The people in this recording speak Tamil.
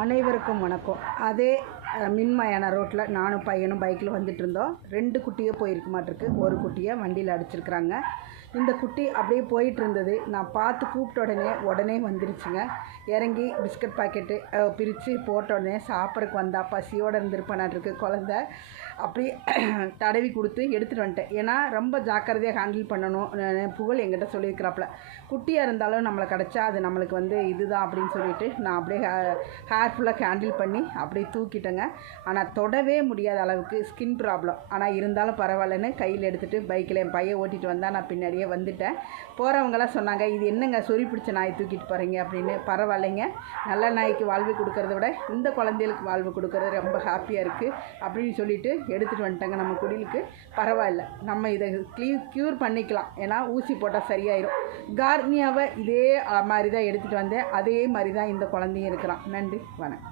அனைவருக்கும் வணக்கம். அதே மின்மயான ரோட்டில் நானும் பையனும் பைக்கில் வந்துட்டு இருந்தோம். 2 குட்டியே போயிருக்க மாட்டிருக்கு. ஒரு குட்டியை வண்டியில் அடிச்சிருக்கிறாங்க. இந்த குட்டி அப்படியே போயிட்டு இருந்தது. நான் பார்த்து கூப்பிட்ட உடனே வந்துருச்சுங்க. இறங்கி பிஸ்கட் பாக்கெட்டு பிரித்து போட்ட உடனே சாப்பிட்றதுக்கு வந்தால் பசியோடு இருந்திருப்பானாட்டிருக்கு குழந்த. அப்படியே தடவி கொடுத்து எடுத்துகிட்டு வந்துட்டேன். ஏன்னா ரொம்ப ஜாக்கிரதையாக ஹேண்டில் பண்ணணும். புகழ் என்கிட்ட சொல்லியிருக்கிறாப்புல, குட்டியாக இருந்தாலும் நம்மளை கிடச்சா அது நம்மளுக்கு இதுதான் அப்படின்னு சொல்லிட்டு நான் அப்படியே ஹேர்ஃபுல்லாக ஹேண்டில் பண்ணி அப்படியே தூக்கிட்டேங்க. ஆனால் தொடவே முடியாத அளவுக்கு ஸ்கின் ப்ராப்ளம். ஆனால் இருந்தாலும் பரவாயில்லன்னு கையில் எடுத்துகிட்டு பைக்கில் என் பையன் ஓட்டிகிட்டு வந்தால் நான் பின்னாடியே வந்துட்டேன். போகிறவங்களாம் சொன்னாங்க, இது என்னங்க சொறி பிடிச்ச நாய் தூக்கிட்டு போகிறீங்க அப்படின்னு. பரவாயில்லைங்க, நல்ல நாய்க்கு வாழ்வு கொடுக்கறத விட இந்த குழந்தைகளுக்கு வாழ்வு கொடுக்கறது ரொம்ப ஹாப்பியாக இருக்குது அப்படின்னு சொல்லிட்டு எடுத்துகிட்டு வந்துட்டாங்க. நம்ம குடிலுக்கு பரவாயில்ல, நம்ம இதை க்யூர் பண்ணிக்கலாம். ஏன்னா ஊசி போட்டால் சரியாயிடும். கார்னியாவை இதே மாதிரி தான் எடுத்துகிட்டு வந்தேன். அதே மாதிரி தான் இந்த குழந்தையும் இருக்கிறான். நன்றி, வணக்கம்.